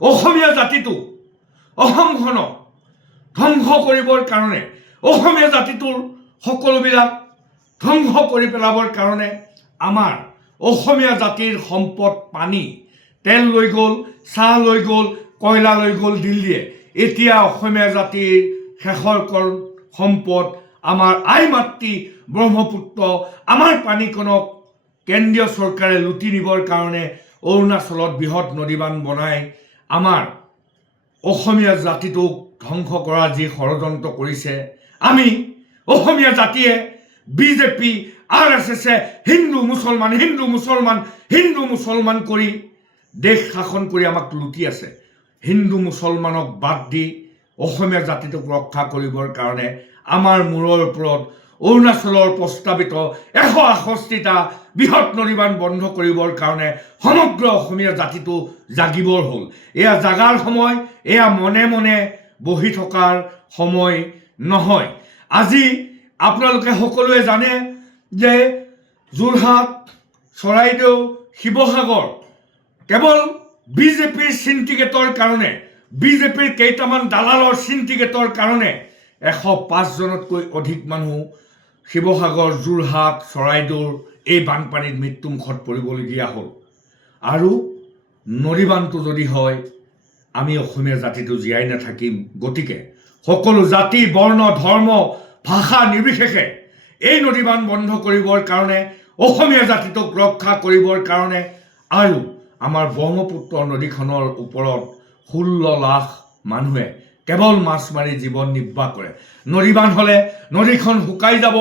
অসমীয়া জাতিটো অসমখনক ধ্বংস কৰিবৰ কাৰণে অসমীয়া জাতিটোৰ সকলোবিলাক ধ্বংস কৰি পেলাবৰ কাৰণে আমাৰ অসমীয়া জাতিৰ সম্পদ পানী তেল লৈ গ'ল, চাহ লৈ গ'ল, কয়লা লৈ গ'ল দিল্লীয়ে। এতিয়া অসমীয়া জাতিৰ শেষৰ সম্পদ আমাৰ আই মাতৃ ব্ৰহ্মপুত্ৰ, আমাৰ পানীকণক কেন্দ্ৰীয় চৰকাৰে লুটি নিবৰ কাৰণে অৰুণাচলত বৃহৎ নদীবান্ধ বনাই আমাৰ অসমীয়া জাতিটোক ধ্বংস কৰাৰ যি ষড়যন্ত্ৰ কৰিছে, আমি অসমীয়া জাতিয়ে বিজেপি RSSে হিন্দু মুছলমান কৰি দেশ শাসন কৰি আমাক লুটি আছে। হিন্দু মুছলমানক বাদ দি অসমীয়া জাতিটোক ৰক্ষা কৰিবৰ কাৰণে আমাৰ মূৰৰ ওপৰত অৰুণাচলৰ প্ৰস্তাৱিত 161টা বৃহৎ নদীবান্ধ বন্ধ কৰিবৰ কাৰণে সমগ্ৰ অসমীয়া জাতিটো জাগিবৰ হ'ল। এয়া জাগাৰ সময়, এয়া মনে মনে বহি থকাৰ সময় নহয়। আজি আপোনালোকে সকলোৱে জানে যে যোৰহাট, চৰাইদেউ, শিৱসাগৰ কেৱল বিজেপিৰ চিণ্ডিকেটৰ কাৰণে, বিজেপিৰ কেইটামান দালালৰ চিণ্ডিকেটৰ কাৰণে 105জনতকৈ অধিক মানুহ শিৱসাগৰ, যোৰহাট, চৰাইদেউৰ এই বানপানীত মৃত্যুমুখত পৰিবলগীয়া হ'ল। আৰু নদীবান্ধটো যদি হয় আমি অসমীয়া জাতিটো জীয়াই নাথাকিম। গতিকে সকলো জাতি, বৰ্ণ, ধৰ্ম, ভাষা নিৰ্বিশেষে এই নদীবান্ধ বন্ধ কৰিবৰ কাৰণে, অসমীয়া জাতিটোক ৰক্ষা কৰিবৰ কাৰণে আৰু আমাৰ ব্ৰহ্মপুত্ৰ নদীখনৰ ওপৰত 16 লাখ মানুহে কেৱল মাছ মাৰি জীৱন নিৰ্বাহ কৰে। নদীবান্ধ হ'লে নদীখন শুকাই যাব,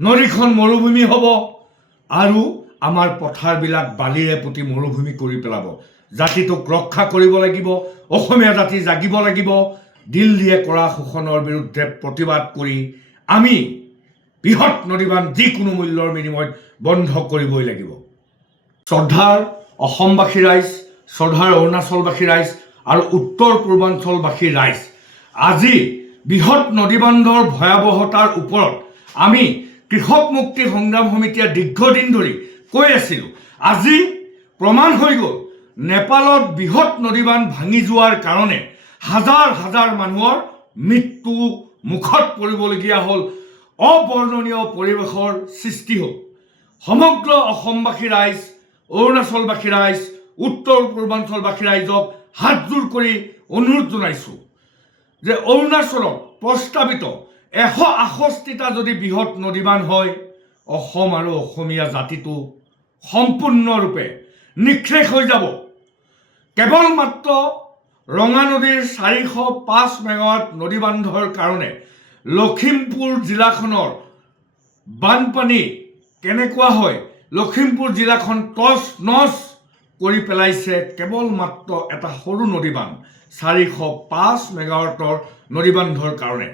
নদীখন মৰুভূমি হ'ব আৰু আমাৰ পথাৰবিলাক বালিৰে পুতি মৰুভূমি কৰি পেলাব। জাতিটোক ৰক্ষা কৰিব লাগিব, অসমীয়া জাতি জাগিব লাগিব। দিল্লীয়ে কৰা শোষণৰ বিৰুদ্ধে প্ৰতিবাদ কৰি আমি বৃহৎ নদীবান্ধ যিকোনো মূল্যৰ বিনিময়ত বন্ধ কৰিবই লাগিব। শ্ৰদ্ধাৰ অসমবাসী ৰাইজ, শ্ৰদ্ধাৰ অৰুণাচলবাসী ৰাইজ আৰু উত্তৰ পূৰ্বাঞ্চলবাসী ৰাইজ, আজি বৃহৎ নদীবান্ধৰ ভয়াৱহতাৰ ওপৰত আমি কৃষক মুক্তি সংগ্ৰাম সমিতিয়ে দীৰ্ঘদিন ধৰি কৈ আছিলোঁ। আজি প্ৰমাণ হৈ গ'ল, নেপালত বৃহৎ নদীবান্ধ ভাঙি যোৱাৰ কাৰণে হাজাৰ হাজাৰ মানুহৰ মৃত্যু মুখত পৰিবলগীয়া হ'ল, অবৰ্ণনীয় পৰিৱেশৰ সৃষ্টি হ'ল। সমগ্ৰ অসমবাসী ৰাইজ, অৰুণাচলবাসী ৰাইজ, উত্তৰ পূৰ্বাঞ্চলবাসী ৰাইজক হাতযোৰ কৰি অনুৰোধ জনাইছোঁ যে অৰুণাচলত প্ৰস্তাৱিত 161টা যদি বৃহৎ নদীবান্ধ হয়, অসম আৰু অসমীয়া জাতিটো সম্পূৰ্ণৰূপে নিঃশেষ হৈ যাব। কেৱল মাত্ৰ ৰঙা নদীৰ 405 মেগাৱাট নদীবান্ধৰ কাৰণে লখিমপুৰ জিলাখনৰ বানপানী কেনেকুৱা হয়, লখিমপুৰ জিলাখন তছ নছ কৰি পেলাইছে কেৱল মাত্ৰ এটা সৰু নদীবান্ধ 405 মেগাৱাটৰ নদীবান্ধৰ কাৰণে।